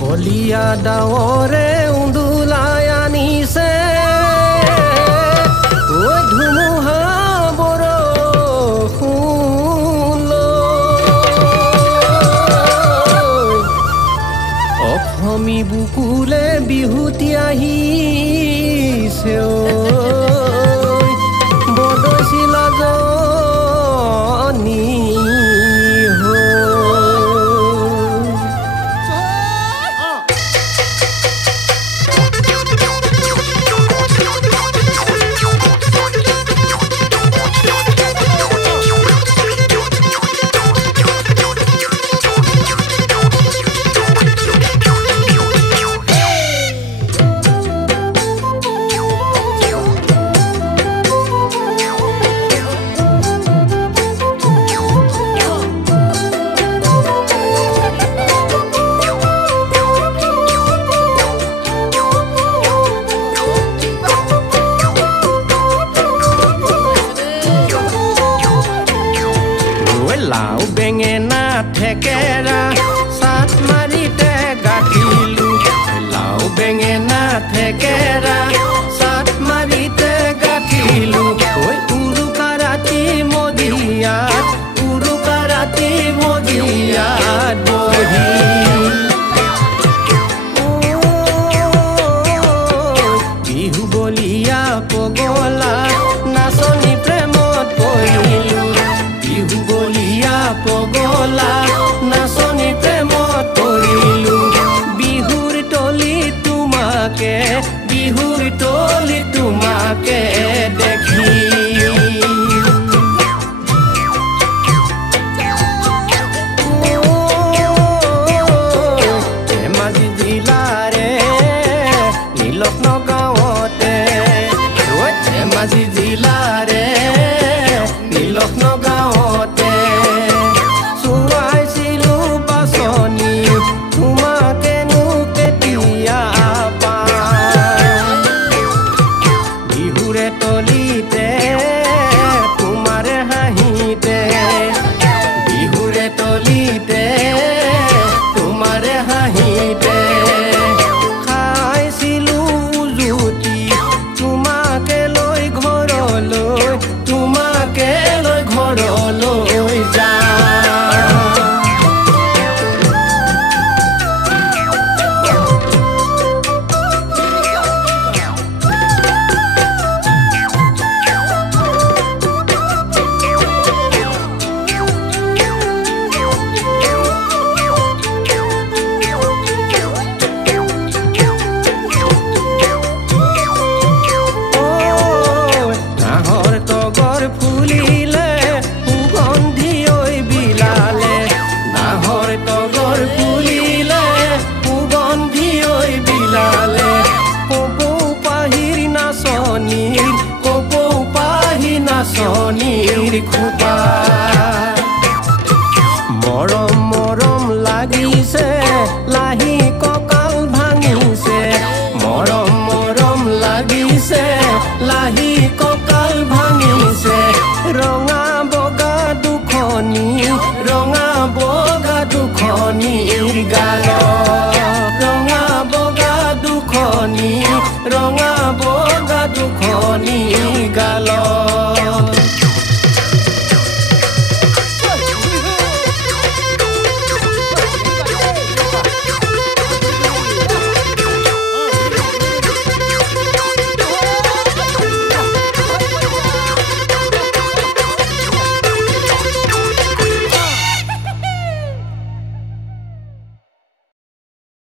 বলিয়া ডাৱৰে উন্দুলাই আনিছে ঐ ধুমুহা বৰষুণ অসমী বুকুলে বিহুতি আহিছে বদৈছিলা জনী লাও বেঙেনা থেকেৰা সাত মাৰিতে গাঠিলো লাও বেঙেনা থেকেৰা সাত মাৰিতে গাঠিলো ঐ উৰুকা ৰাতি মজিয়াত বহি বিহু বলিয়া পগলা নাচনি প্ৰেমত পৰিলো বিহু বলিয়া পগলা নাচনি প্ৰেমত পৰিলো বিহুৰ তলি তোমাকে দেখি ধেমাজি জিলাৰে নীলক নগাঁৱতে ধেমাজি জিলাৰে নীলক নগাঁৱতে চুৱাইছিলো বাছনি তোমাকেনো কেতিয়া পাম বিহুৰে তলিতে তোমাৰে হাঁহিতে বিহুৰে তলিতে তোমাৰে হাঁহিতে খাইছিলো উজুতি তোমাকে লৈ ঘৰলৈ যা ফুলিলে সুগন্ধি ঐ বিলালে নাহৰ তগৰ ফুলিলে সুগন্ধি ঐ বিলালে কপৌ পাহিৰ নাচনীৰ খোপা মৰম লাগিছে লাহি কঁকাল ভাঙিছে মৰম লাগিছে লাহি কঁকাল ভাঙিছে ৰঙা বগা দুখনিৰ গালত ৰঙা বগা দুখনিৰ গালত